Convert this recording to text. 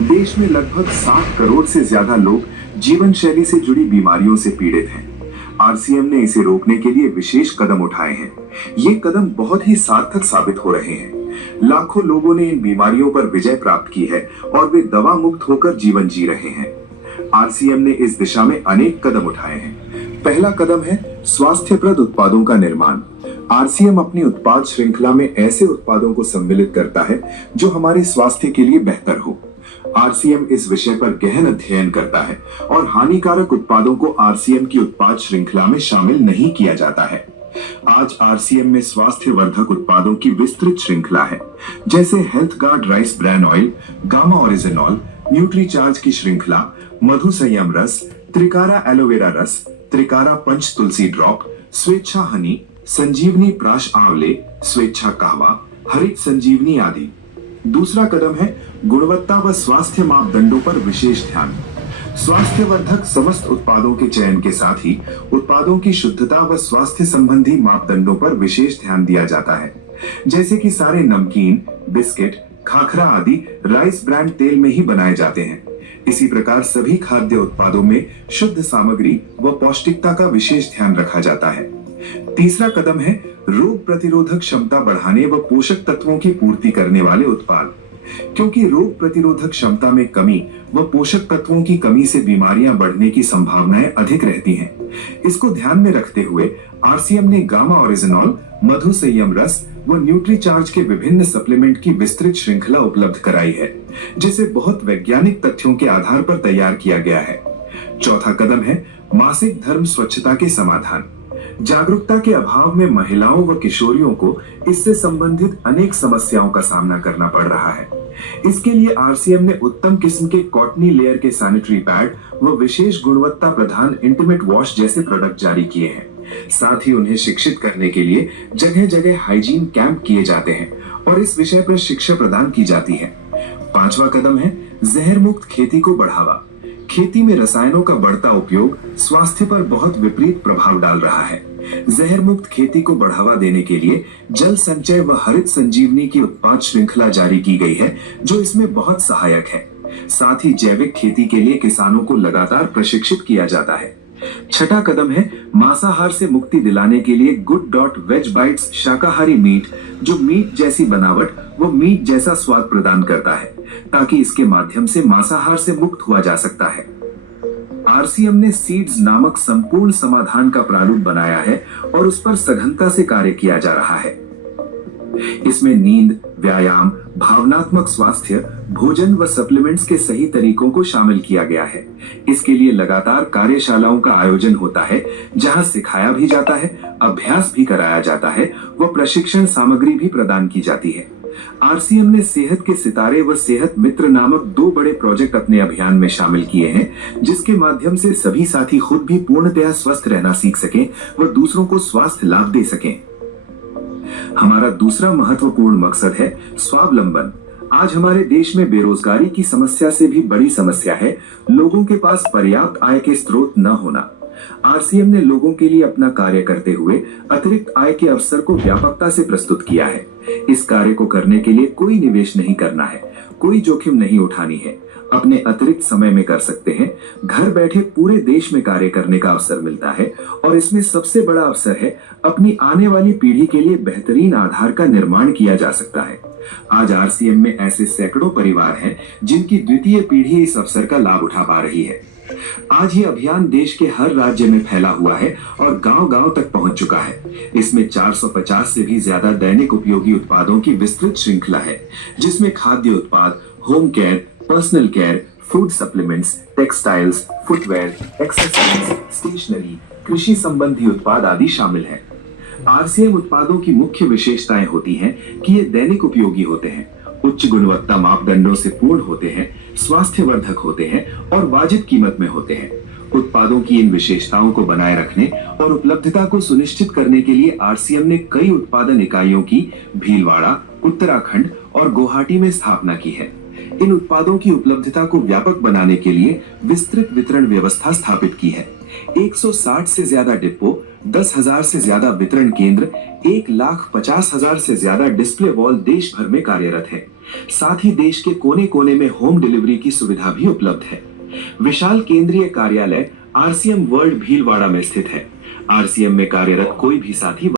देश में लगभग 60 करोड़ से ज्यादा लोग जीवन शैली से जुड़ी बीमारियों से पीड़ित हैं। आरसीएम ने इसे रोकने के लिए विशेष कदम उठाए हैं। ये कदम बहुत ही सार्थक साबित हो रहे हैं। लाखों लोगों ने इन बीमारियों पर विजय प्राप्त की है और वे दवा मुक्त होकर जीवन जी रहे हैं। आरसीएम ने इस दिशा में अनेक कदम उठाए हैं। पहला कदम है स्वास्थ्यप्रद उत्पादों का निर्माण। आरसीएम अपनी उत्पाद श्रृंखला में ऐसे उत्पादों को सम्मिलित करता है जो हमारे स्वास्थ्य के लिए बेहतर हो। आरसीएम इस विषय पर गहन अध्ययन करता है और हानिकारक उत्पादों को आरसीएम की उत्पाद श्रृंखला में शामिल नहीं किया जाता है। आज आरसीएम में स्वास्थ्य वर्धक उत्पादों की विस्तृत श्रृंखला है, जैसे health guard rice bran oil, gamma oryzanol, Nutricharge की श्रृंखला, मधु संयम रस, त्रिकारा एलोवेरा रस, त्रिकारा पंच तुलसी ड्रॉप, स्वेच्छा हनी, संजीवनी प्राश आंवले, स्वेच्छा कहवा, हरित संजीवनी आदि। दूसरा कदम है गुणवत्ता व स्वास्थ्य मापदंडों पर विशेष ध्यान। स्वास्थ्यवर्धक समस्त उत्पादों के चयन के साथ ही उत्पादों की शुद्धता व स्वास्थ्य संबंधी मापदंडों पर विशेष ध्यान दिया जाता है, जैसे कि सारे नमकीन, बिस्किट, खाखरा आदि राइस ब्रांड तेल में ही बनाए जाते हैं। इसी प्रकार सभी खाद्य उत्पादों में शुद्ध सामग्री व पौष्टिकता का विशेष ध्यान रखा जाता है। तीसरा कदम है रोग प्रतिरोधक क्षमता बढ़ाने व पोषक तत्वों की पूर्ति करने वाले उत्पाद। क्योंकि रोग प्रतिरोधक क्षमता में कमी व पोषक तत्वों की कमी से बीमारियां बढ़ने की संभावनाएं अधिक रहती हैं। इसको ध्यान में रखते हुए आरसीएम ने गामा ओरिजिनॉल, मधु संयम रस व न्यूट्रीचार्ज के विभिन्न सप्लीमेंट की विस्तृत श्रृंखला उपलब्ध कराई है, जिसे बहुत वैज्ञानिक तथ्यों के आधार पर तैयार किया गया है। चौथा कदम है मासिक धर्म स्वच्छता के समाधान। जागरूकता के अभाव में महिलाओं व किशोरियों को इससे संबंधित अनेक समस्याओं का सामना करना पड़ रहा है। इसके लिए आरसीएम ने उत्तम किस्म के कॉटनी लेयर के सैनिटरी पैड व विशेष गुणवत्ता प्रधान इंटीमेट वॉश जैसे प्रोडक्ट जारी किए हैं। साथ ही उन्हें शिक्षित करने के लिए जगह जगह हाइजीन कैंप किए जाते हैं और इस विषय पर शिक्षा प्रदान की जाती है। पांचवा कदम है जहर मुक्त खेती को बढ़ावा। खेती में रसायनों का बढ़ता उपयोग स्वास्थ्य पर बहुत विपरीत प्रभाव डाल रहा है। जहर मुक्त खेती को बढ़ावा देने के लिए जल संचय व हरित संजीवनी की उत्पाद श्रृंखला जारी की गई है, जो इसमें बहुत सहायक है। साथ ही जैविक खेती के लिए किसानों को लगातार प्रशिक्षित किया जाता है। छठा कदम है मांसाहार से मुक्ति दिलाने के लिए गुड डॉट वेज बाइट्स शाकाहारी मीट, जो मीट जैसी बनावट व मीट जैसा स्वाद प्रदान करता है, ताकि इसके माध्यम से मांसाहार से मुक्त हुआ जा सकता है। आरसीएम ने सीड्स नामक संपूर्ण समाधान का प्रारूप बनाया है और उस पर सघनता से कार्य किया जा रहा है। इसमें नींद, व्यायाम, भावनात्मक स्वास्थ्य, भोजन व सप्लीमेंट्स के सही तरीकों को शामिल किया गया है। इसके लिए लगातार कार्यशालाओं का आयोजन होता है, जहां सिखाया भी जाता है, अभ्यास भी कराया जाता है व प्रशिक्षण सामग्री भी प्रदान की जाती है। आरसीएम ने सेहत के सितारे व सेहत मित्र नामक 2 बड़े प्रोजेक्ट अपने अभियान में शामिल किए हैं, जिसके माध्यम से सभी साथी खुद भी पूर्णतया स्वस्थ रहना सीख सकें व दूसरों को स्वास्थ्य लाभ दे सकें। हमारा दूसरा महत्वपूर्ण मकसद है स्वावलंबन। आज हमारे देश में बेरोजगारी की समस्या से भी बड़ी समस्या है लोगों के पास पर्याप्त आय के स्रोत न होना। आरसीएम ने लोगों के लिए अपना कार्य करते हुए अतिरिक्त आय के अवसर को व्यापकता से प्रस्तुत किया है। इस कार्य को करने के लिए कोई निवेश नहीं करना है, कोई जोखिम नहीं उठानी है, अपने अतिरिक्त समय में कर सकते हैं। घर बैठे पूरे देश में कार्य करने का अवसर मिलता है और इसमें सबसे बड़ा अवसर है अपनी आने वाली पीढ़ी के लिए बेहतरीन आधार का निर्माण किया जा सकता है। आज आरसीएम में ऐसे सैकड़ों परिवार हैं जिनकी द्वितीय पीढ़ी इस अवसर का लाभ उठा पा रही है। आज ये अभियान देश के हर राज्य में फैला हुआ है और गांव-गांव तक पहुंच चुका है। इसमें 450 से भी ज्यादा दैनिक उपयोगी उत्पादों की विस्तृत श्रृंखला है, जिसमें खाद्य उत्पाद, home care, personal care, food supplements, textiles, footwear, accessories, stationery, कृषि संबंधी उत्पाद आदि शामिल हैं। आरसीएम उत्पादों की मुख्य विशेषताएं होती हैं कि ये दैनिक उपयोगी होते हैं, उच्च गुणवत्ता मापदंडों से पूर्ण होते हैं, स्वास्थ्यवर्धक होते हैं और वाजिब कीमत में होते हैं। उत्पादों की इन विशेषताओं को बनाए रखने और उपलब्धता को सुनिश्चित करने के लिए आरसीएम ने कई उत्पादन इकाइयों की भीलवाड़ा, उत्तराखंड और गुवाहाटी में स्थापना की है। इन उत्पादों की उपलब्धता को व्यापक बनाने के लिए विस्तृत वितरण व्यवस्था स्थापित की है। 160 से ज्यादा डिपो, 10,000 से ज्यादा वितरण केंद्र, 1,50,000 से ज्यादा डिस्प्ले वॉल देश भर में कार्यरत है। साथ ही देश के कोने कोने में होम डिलीवरी की सुविधा भी उपलब्ध है। विशाल केंद्रीय कार्यालय आरसीएम वर्ल्ड भीलवाड़ा में स्थित है। आरसीएम में कार्यरत कोई भी साथी